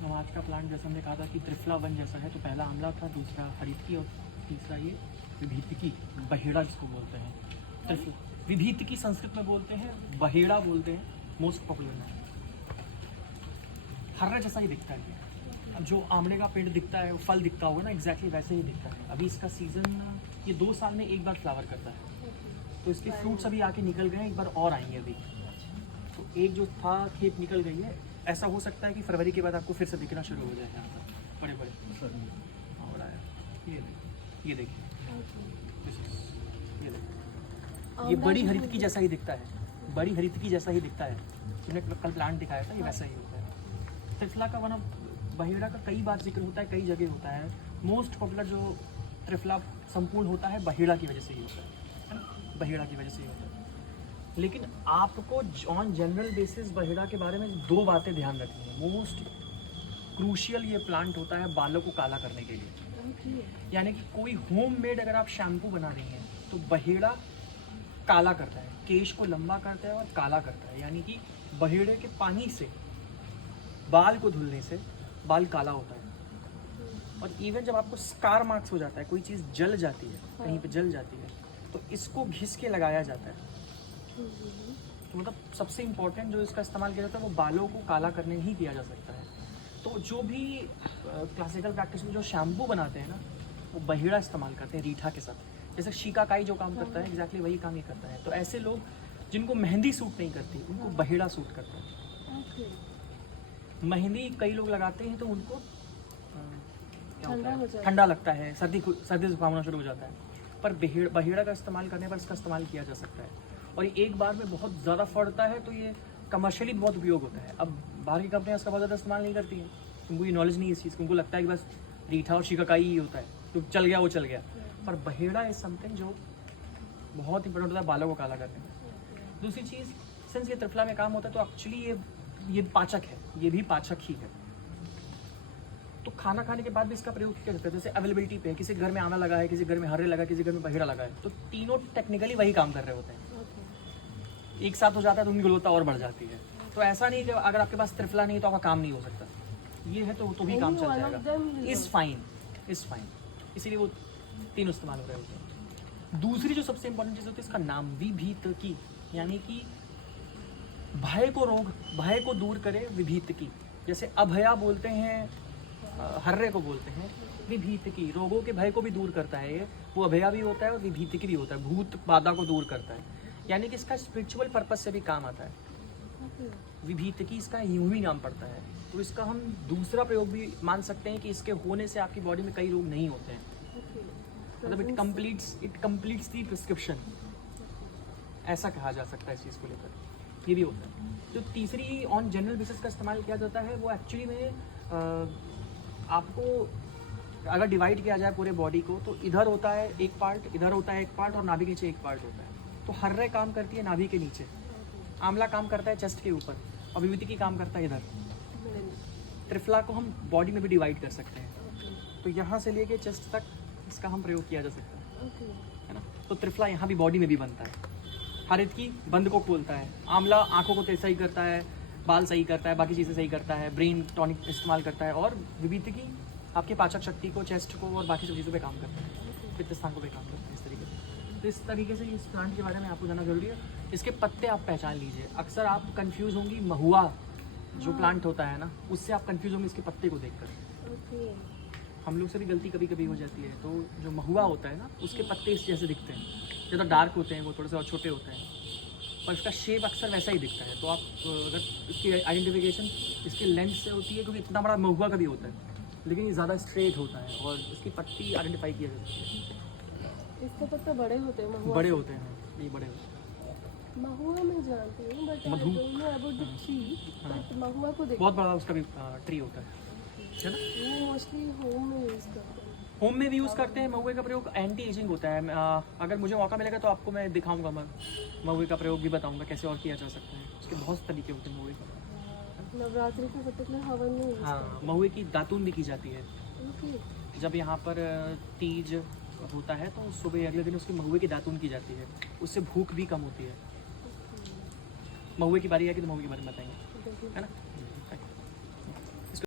आज का प्लांट जैसे हमने कहा था कि त्रिफला वन जैसा है, तो पहला आंवला था, दूसरा हरितकी और तीसरा ये विभीतकी, बहेड़ा जिसको बोलते हैं। त्रिफला विभीतकी संस्कृत में बोलते हैं, बहेड़ा बोलते हैं, मोस्ट पॉपुलर है। हर्रा जैसा ही दिखता है। अब जो आंवले का पेड़ दिखता है, फल दिखता होगा ना, एग्जैक्टली वैसे ही दिखता है। अभी इसका सीज़न, ये 2 साल में एक बार फ्लावर करता है, तो इसके फ्रूट्स अभी आके निकल गए हैं, एक बार और आएंगे अभी। तो एक जो था खेप निकल गई है, ऐसा हो सकता है कि फरवरी के बाद आपको फिर से दिखना शुरू हो जाए यहाँ पर बड़े बड़े आंवला है। ये देखिए ये बड़ी हरितकी जैसा ही दिखता है, बड़ी हरितकी जैसा ही दिखता है। तुमने कल प्लांट दिखाया था, ये वैसा ही होता है। त्रिफला का वन बहेड़ा का कई बार जिक्र होता है, कई जगह होता है। मोस्ट पॉपुलर जो त्रिफला संपूर्ण होता है, बहेड़ा की वजह से ही होता है ना, बहेड़ा की वजह से ही होता है। लेकिन आपको ऑन जनरल बेसिस बहेड़ा के बारे में 2 बातें ध्यान रखनी है। मोस्ट क्रूशियल ये प्लांट होता है बालों को काला करने के लिए। यानी कि कोई होममेड अगर आप शैम्पू बना रही हैं तो बहेड़ा काला करता है, केश को लंबा करता है और काला करता है। यानी कि बहेड़े के पानी से बाल को धुलने से बाल काला होता है। और इवन जब आपको स्कार मार्क्स हो जाता है, कोई चीज़ जल जाती है, कहीं पे जल जाती है, तो इसको घिस के लगाया जाता है। तो मतलब सबसे इम्पोर्टेंट जो इसका इस्तेमाल किया जाता है वो बालों को काला करने ही किया जा सकता है। तो जो भी क्लासिकल प्रैक्टिस में जो शैम्पू बनाते हैं ना, वो बहेड़ा इस्तेमाल करते हैं रीठा के साथ। जैसे शिकाकाई जो काम करता है, एग्जैक्टली वही काम ही करता है। तो ऐसे लोग जिनको मेहंदी सूट नहीं करती, उनको बहेड़ा सूट करता है। मेहंदी कई लोग लगाते हैं तो उनको ठंडा लगता है, सर्दी जुकाम होना शुरू हो जाता है। पर बहेड़ा का इस्तेमाल करने पर इसका इस्तेमाल किया जा सकता है। और ये एक बार में बहुत ज़्यादा फड़ता है, तो ये कमर्शियली बहुत उपयोग होता है। अब बाहर की कंपनियाँ इसका बहुत ज़्यादा इस्तेमाल नहीं करती हैं, उनको ये नॉलेज नहीं है इस चीज़, उनको लगता है कि बस रीठा और शिकाकाई ही होता है, तो चल गया वो चल गया। पर बहेड़ा इज समथिंग जो बहुत इंपॉर्टेंट होता है बालों को काला करने में। दूसरी चीज़, सिंस ये त्रिफला में काम होता है, तो एक्चुअली ये पाचक है, ये भी पाचक ही है। तो खाना खाने के बाद भी इसका प्रयोग किया जाता है। जैसे अवेलेबिलिटी पे किसी घर में आंवला लगा है, किसी घर में हर्रे लगा है, किसी घर में बहेड़ा लगा है, तो तीनों टेक्निकली वही काम कर रहे होते हैं। एक साथ हो जाता है तो उनकी गुणवत्ता और बढ़ जाती है। तो ऐसा नहीं कि अगर आपके पास त्रिफला नहीं है तो आपका काम नहीं हो सकता, ये है तो भी काम चल जाएगा। Is fine. इसीलिए वो तीनों इस्तेमाल हो रहे होते हैं। दूसरी जो सबसे इंपॉर्टेंट चीज़ होती है, इसका नाम विभीतकी, यानी कि भय को दूर करे, विभीतकी। जैसे अभया बोलते हैं, हर्रे को बोलते हैं, विभीतकी रोगों के भय को भी दूर करता है ये। वो अभया भी होता है और विभीतकी भी होता है, भूत बाधा को दूर करता है। यानी कि इसका स्पिरिचुअल पर्पज से भी काम आता है। विभीतकी इसका यूं ही नाम पड़ता है। तो इसका हम दूसरा प्रयोग भी मान सकते हैं कि इसके होने से आपकी बॉडी में कई रोग नहीं होते हैं। मतलब इट कंप्लीट्स दी प्रिस्क्रिप्शन, ऐसा कहा जा सकता है इस चीज़ को लेकर। ये भी होता है। जो तीसरी ऑन जनरल बेसिस का इस्तेमाल किया जाता है, वो एक्चुअली में आपको अगर डिवाइड किया जाए पूरे बॉडी को, तो इधर होता है एक पार्ट, इधर होता है एक पार्ट, और नाभि के नीचे एक पार्ट होता है। तो हर्रे काम करती है नाभि के नीचे, आंवला काम करता है चेस्ट के ऊपर, और विभूति काम करता है इधर। त्रिफला को हम बॉडी में भी डिवाइड कर सकते हैं। तो यहाँ से लेके चेस्ट तक इसका हम प्रयोग किया जा सकता है ना। तो त्रिफला यहाँ भी बॉडी में भी बनता है। हरितकी बंद को खोलता है, आंवला आँखों को सही करता है, बाल सही करता है, बाकी चीज़ें सही करता है, ब्रेन टॉनिक इस्तेमाल करता है, और विभूतिकी आपके पाचक शक्ति को, चेस्ट को और बाकी सब चीज़ों पे काम करता है, पित्त स्थान को भी काम करता है। इस तरीके से, तो इस तरीके से इस प्लांट के बारे में आपको जानना जरूरी है। इसके पत्ते आप पहचान लीजिए। अक्सर आप कंफ्यूज होंगी महुआ जो प्लांट होता है ना, उससे आप कंफ्यूज होंगे इसके पत्ते को देखकर। हम लोग से भी गलती कभी कभी हो जाती है। तो जो महुआ होता है ना, उसके पत्ते इस जैसे दिखते हैं, ज़्यादा डार्क होते हैं, वो थोड़े से और छोटे होते हैं, पर इसका शेप अक्सर वैसा ही दिखता है। तो आप अगर इसकी आइडेंटिफिकेशन इसके लेंथ से होती है, क्योंकि इतना बड़ा महुआ का भी होता है, लेकिन ये ज़्यादा स्ट्रेट होता है, और इसकी पत्ती आइडेंटिफाई किया जाती है। इसके पत्ते बड़े होते हैं, महुआ बड़े होते हैं, ये बड़े होते हैं। महुआ में जानती हूँ, but I don't know about the tree. But महुआ को बहुत बड़ा उसका भी ट्री होता है ना। वो मोस्टली होम में यूज़ करते हैं। होम में भी यूज़ करते हैं। महुए का प्रयोग एंटी एजिंग होता है। अगर मुझे मौका मिलेगा तो आपको मैं दिखाऊंगा, मैं महुए का प्रयोग भी बताऊंगा कैसे और किया जा सकता है। उसके बहुत तरीके होते हैं महुए का। नवरात्रि के पर्टिकुलर हवन में यूज़ हाँ, महुए की दातून भी की जाती है। जब यहाँ पर तीज होता है तो सुबह अगले दिन उसकी महुए की दातून की जाती है, उससे भूख भी कम होती है। महुए की बारी है कि तो महुए के बारे में बताएंगे, है ना।